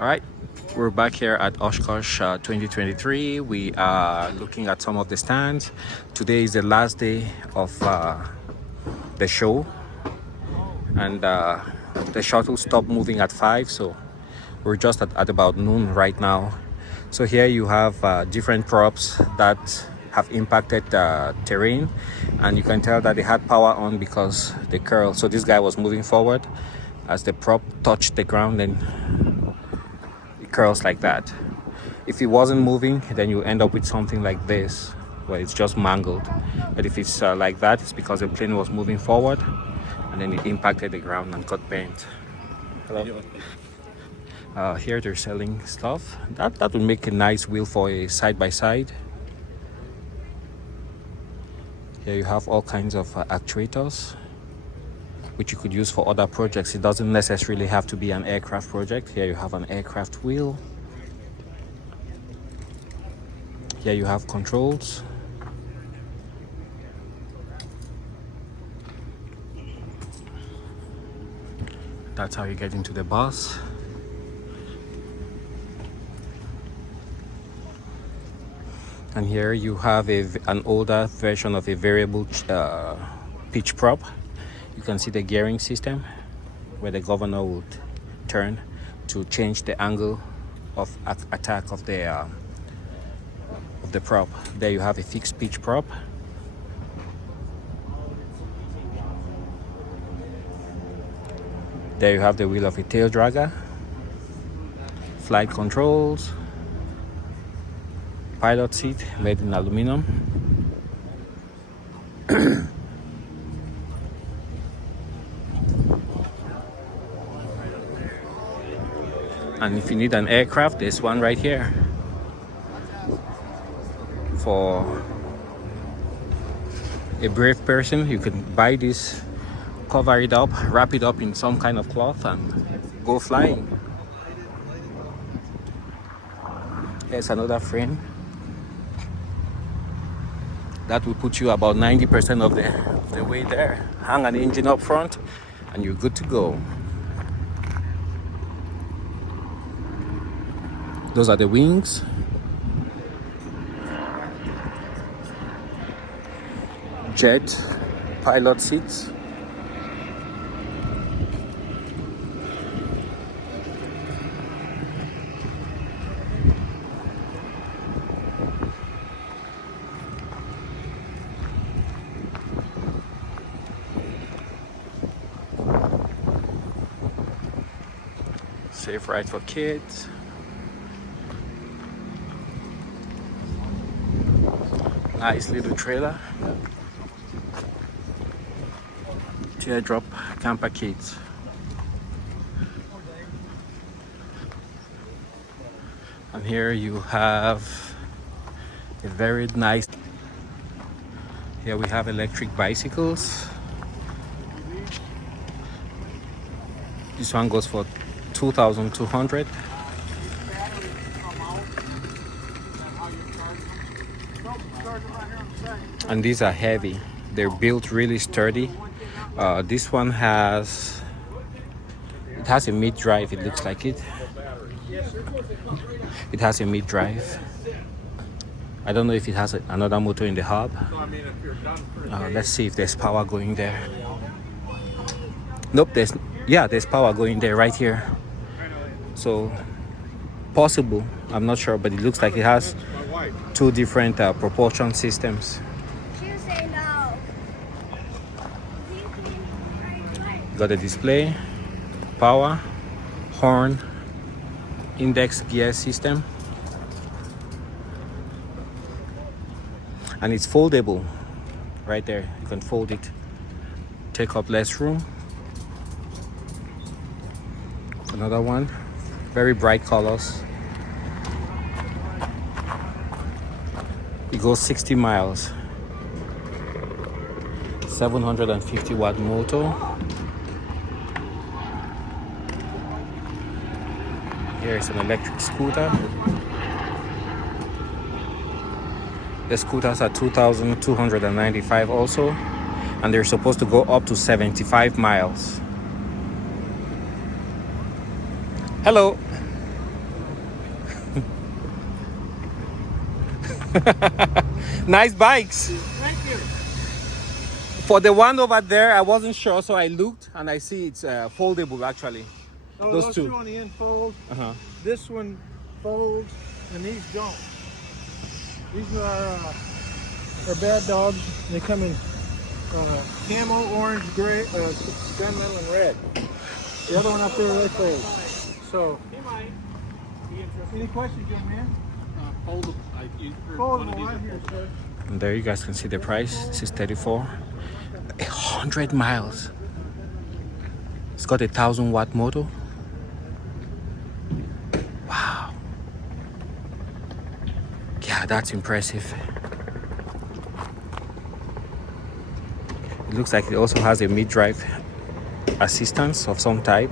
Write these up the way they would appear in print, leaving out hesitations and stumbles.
All right, we're back here at Oshkosh 2023. We are looking at some of the stands. Today is the last day of the show, and the shuttle stopped moving at 5, so we're just at about noon right now. So here you have different props that have impacted terrain, and you can tell that they had power on because they curl. So this guy was moving forward as the prop touched the ground, and curls like that. If it wasn't moving, then you end up with something like this where it's just mangled. But if it's like that, it's because the plane was moving forward and then it impacted the ground and got bent. Hello. Here they're selling stuff that would make a nice wheel for a side-by-side. Here you have all kinds of actuators which you could use for other projects. It doesn't necessarily have to be an aircraft project. Here you have an aircraft wheel. Here you have controls. That's how you get into the bus. And here you have an older version of a variable pitch prop. You can see the gearing system where the governor would turn to change the angle of attack of the prop. There you have a fixed pitch prop. There you have the wheel of a tail dragger, flight controls, pilot seat made in aluminum. And if you need an aircraft, there's one right here for a brave person. You can buy this, cover it up, wrap it up in some kind of cloth and go flying. Here's another frame that will put you about 90% of the way there. Hang an engine up front and you're good to go. Those are the wings. Jet pilot seats. Safe ride for kids. Nice little trailer. Teardrop camper kits. And here you have a very nice. Here we have electric bicycles. This one goes for 2,200. And these are heavy. They're built really sturdy. This one has a mid-drive. It looks like it. It has a mid-drive. I don't know if it has another motor in the hub. Let's see if there's power going there. Nope, there's power going there right here. So possible, I'm not sure, but it looks like it has two different propulsion systems. Got a display, power, horn, index gear system, and it's foldable right there. You can fold it, take up less room. Another one, very bright colors. It goes 60 miles, 750 watt motor. Here's an electric scooter. The scooters are 2,295 also, and they're supposed to go up to 75 miles. Hello. Nice bikes. Thank you. For the one over there, I wasn't sure, so I looked and I see it's foldable actually. Oh, Those two. on the end fold. Uh-huh. This one folds, and these don't. These are bad dogs. They come in camo, orange, gray, gunmetal, and red. The other one up there, they fold. So, any questions, young man? Foldable. Foldable right here, sir. And there you guys can see the price. This is 34. 100 miles. It's got a 1,000-watt motor. Wow. Yeah, that's impressive. It looks like it also has a mid-drive assistance of some type.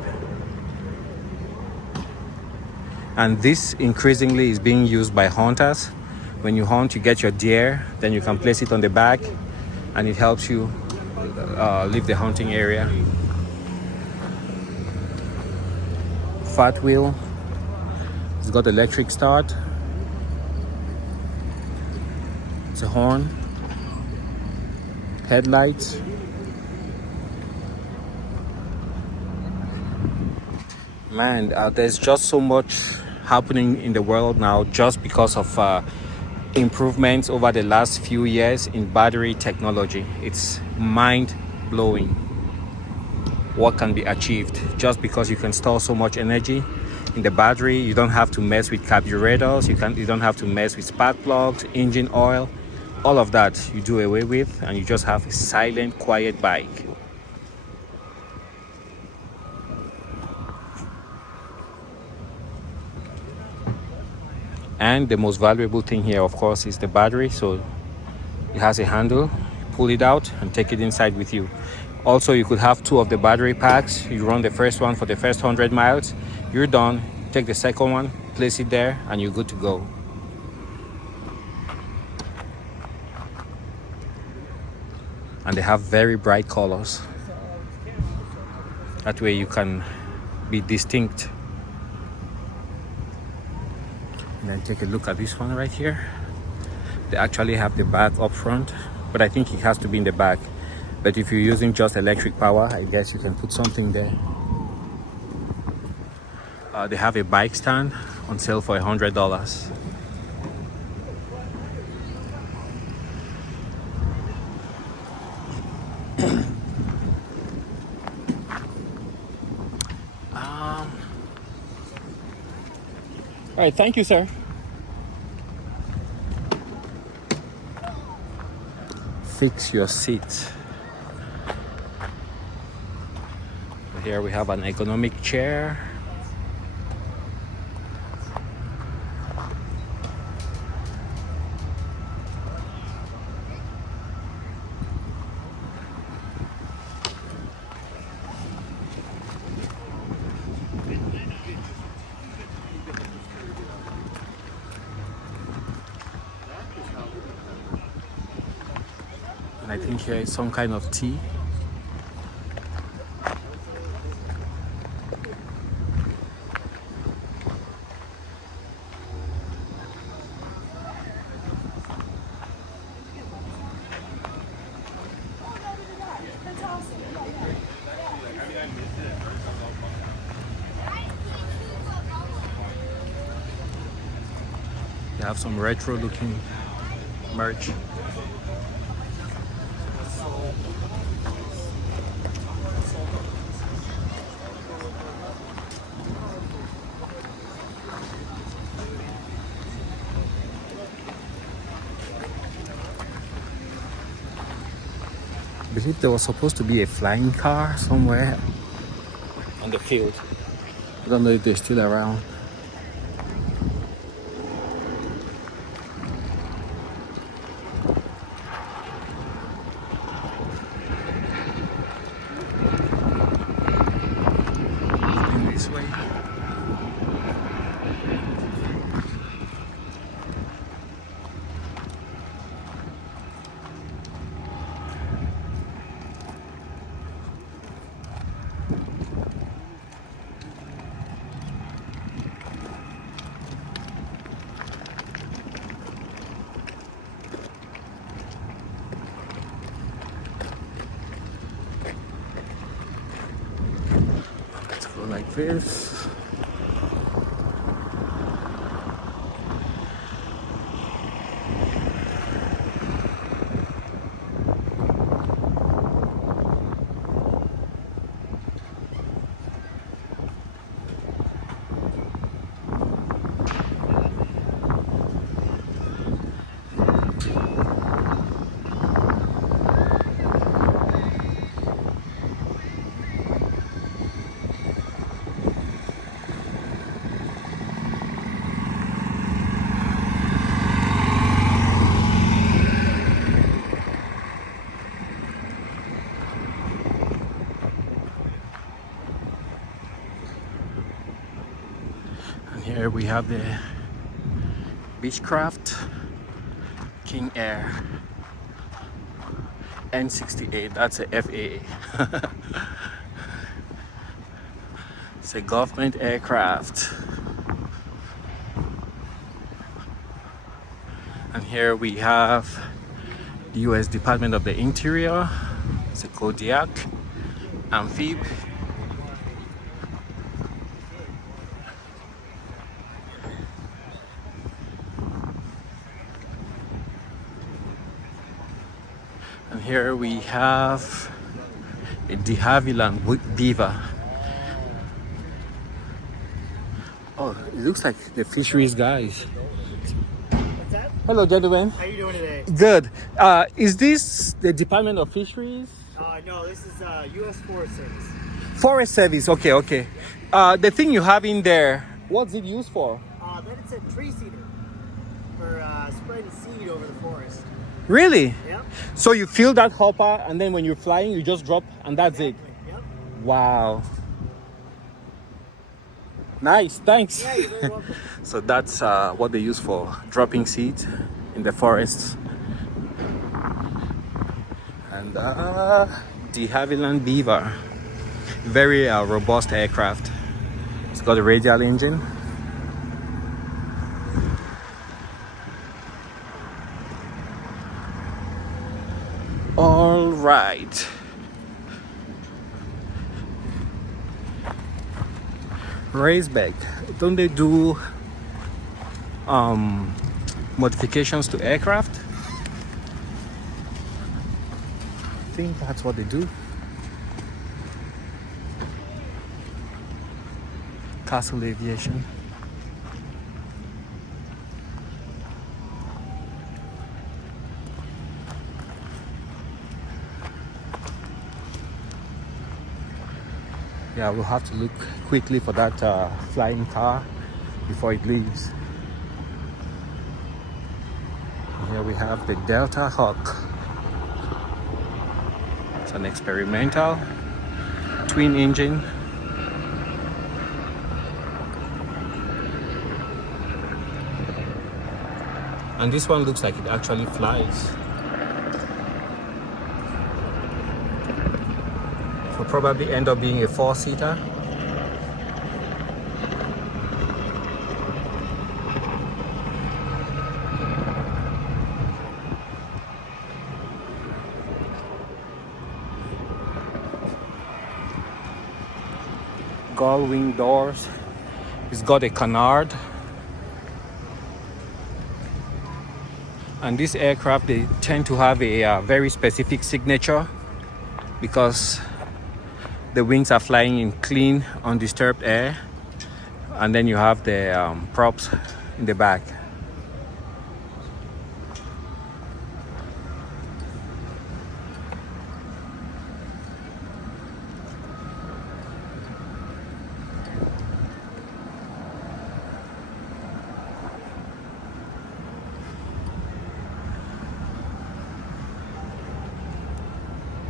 And this increasingly is being used by hunters. When you hunt, you get your deer, then you can place it on the back and it helps you leave the hunting area. Fat wheel. It's got electric start. It's a horn. Headlights. Man, there's just so much happening in the world now just because of improvements over the last few years in battery technology. It's mind-blowing what can be achieved just because you can store so much energy in the battery. You don't have to mess with carburetors, you don't have to mess with spark plugs, engine oil. All of that you do away with and you just have a silent, quiet bike. And the most valuable thing here, of course, is the battery. So it has a handle, pull it out and take it inside with you. Also, you could have two of the battery packs. You run the first one for the first 100 miles. You're done. Take the second one, place it there, and you're good to go. And they have very bright colors. That way you can be distinct. And then take a look at this one right here. They actually have the back up front, but I think it has to be in the back. But if you're using just electric power, I guess you can put something there. They have a bike stand on sale for $100. All right, thank you, sir. Fix your seat. Here we have an ergonomic chair. And I think here is some kind of tea. They have some retro looking merch. I believe there was supposed to be a flying car somewhere on the field. I don't know if they're still around. This way. this. And here we have the Beechcraft King Air N68. That's a FAA. It's a government aircraft. And here we have the US Department of the Interior. It's a Kodiak Amphib. And here we have a de Havilland Beaver. Oh, it looks like the fisheries guys. What's that? Hello, gentlemen. How you doing today? Good. Is this the Department of Fisheries? No, this is U.S. Forest Service. Forest Service. Okay, okay. The thing you have in there, what's it used for? Then it's a tree seeder for spreading seed over the forest. Really? Yep. So you fill that hopper, and then when you're flying, you just drop, and that's it. Yep. Wow. Nice. Thanks. Yeah, you're very welcome. So that's what they use for dropping seeds in the forests. And de Havilland Beaver, very robust aircraft. It's got a radial engine. All right. Raceback, don't they do modifications to aircraft? I think that's what they do. Castle Aviation. Yeah, we'll have to look quickly for that flying car before it leaves. Here we have the Delta Hawk. It's an experimental twin engine. And this one looks like it actually flies. Will probably end up being a 4-seater. Gull wing doors. It's got a canard. And this aircraft, they tend to have a very specific signature because the wings are flying in clean, undisturbed air, and then you have the props in the back.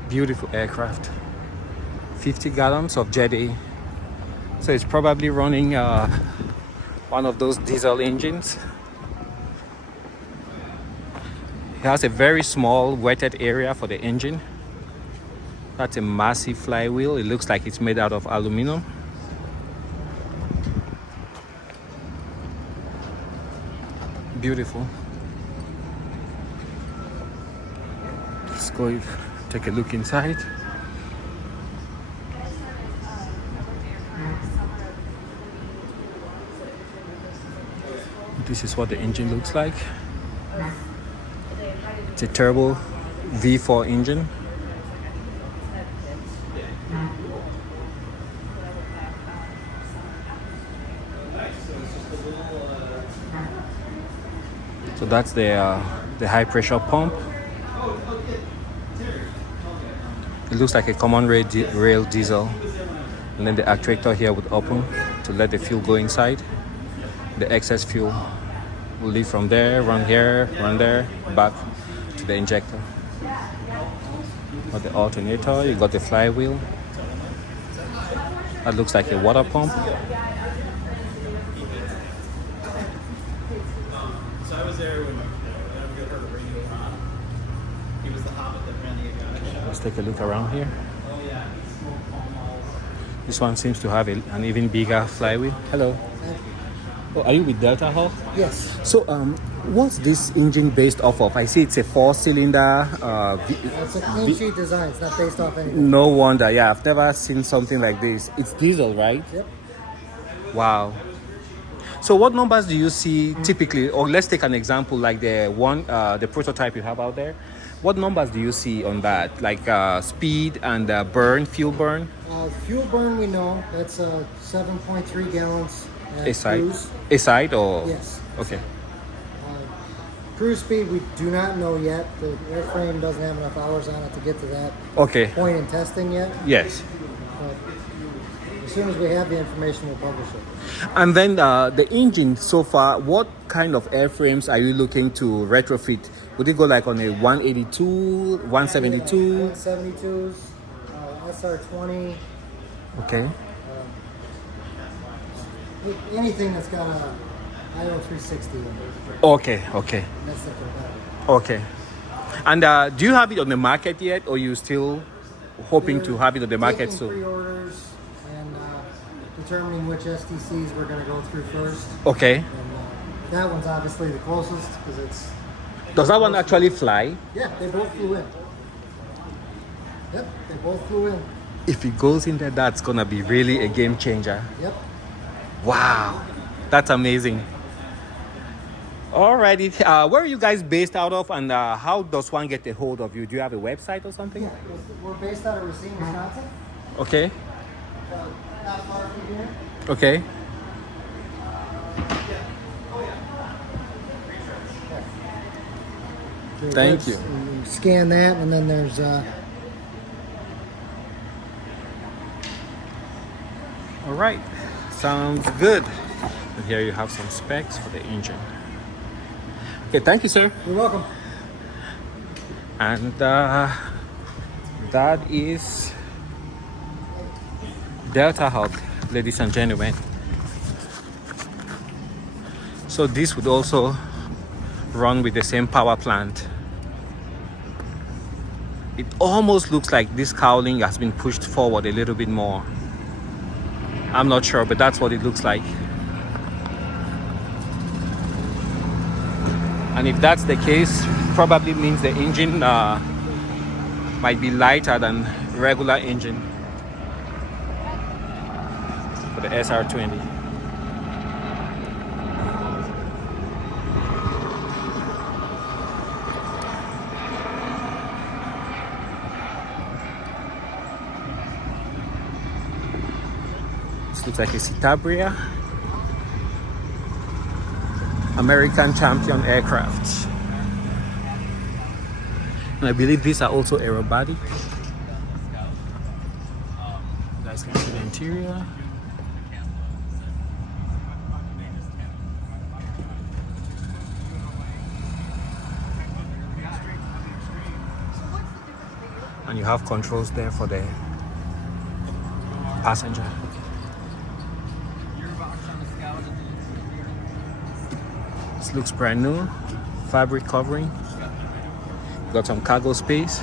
Beautiful aircraft. 50 gallons of Jet A. So it's probably running one of those diesel engines. It has a very small wetted area for the engine. That's a massive flywheel. It looks like it's made out of aluminum. Beautiful. Let's go take a look inside. This is what the engine looks like. It's a turbo V4 engine. So that's the high pressure pump. It looks like a common rail diesel. And then the actuator here would open to let the fuel go inside. The excess fuel will leave from there, run here, run there, back to the injector. Got the alternator, you got the flywheel. That looks like a water pump. So I was there when I heard a radio on. He was the hobbit that ran the exotic show. Let's take a look around here. Oh yeah. This one seems to have an even bigger flywheel. Hello. Oh, are you with Delta Hawk? Yes. So, what's this engine based off of? I see it's a 4-cylinder. It's a clean sheet design. It's not based off anything. No wonder. Yeah, I've never seen something like this. It's diesel, right? Yep. Wow. So, what numbers do you see typically? Or let's take an example like the prototype you have out there. What numbers do you see on that? Like speed and fuel burn? Fuel burn, we know. That's 7.3 gallons. A side? Cruise. A side or? Yes. Okay. Cruise speed, we do not know yet. The airframe doesn't have enough hours on it to get to that Okay. point in testing yet. Yes. But as soon as we have the information, we'll publish it. And then the engine so far, what kind of airframes are you looking to retrofit? Would it go like on a 182, 172? 172s, SR20. Okay. Anything that's got a IO 360 in it. Okay, okay, That's the compatible. okay. And do you have it on the market yet, or you still hoping to have it on the market Taking soon? pre-orders and determining which STCs we're going to go through first. Okay. And that one's obviously the closest because it's... Does that one actually fly? Yeah, they both flew in. Yep, they both flew in. If it goes in there, that's gonna be really a game changer. Yep. Wow, that's amazing. Alrighty, where are you guys based out of, and how does one get a hold of you? Do you have a website or something? Yeah, we're based out of Racine, Wisconsin. Okay, Not far from here. okay. Thank you. Scan that, and then there's All right, sounds good. And here you have some specs for the engine. Okay, thank you, sir. you're welcome. And that is Delta Hawk, ladies and gentlemen. So this would also run with the same power plant. It almost looks like this cowling has been pushed forward a little bit more. I'm not sure, but that's what it looks like. And if that's the case, probably means the engine might be lighter than regular engine for the SR20. This looks like a Citabria American Champion aircraft. And I believe these are also aerobatic. You guys can see the interior. And you have controls there for the passenger. This looks brand new. Fabric covering. Got some cargo space.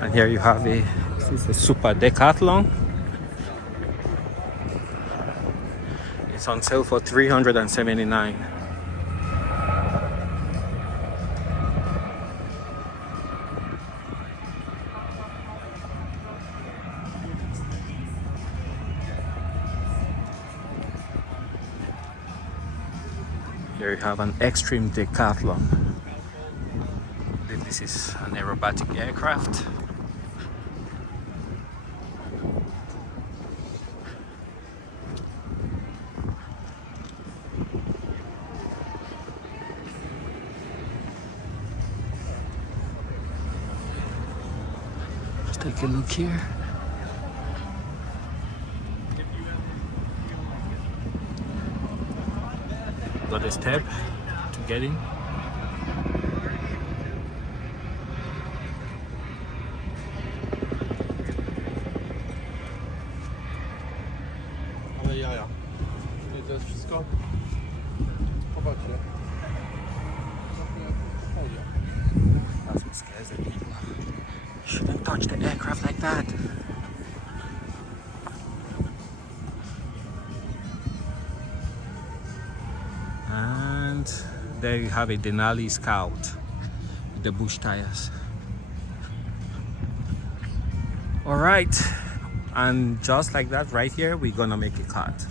And here you have this is a Super Decathlon. It's on sale for $379. There you have an extreme decathlon. This is an aerobatic aircraft. Let's take a look here. Got a step to get in. Ale jaja. Nie, to jest wszystko. Popatrzcie. That's what scares the people. Shouldn't touch the aircraft like that. And there you have a Denali Scout with the bush tires. All right, and just like that right here, we're gonna make a cut.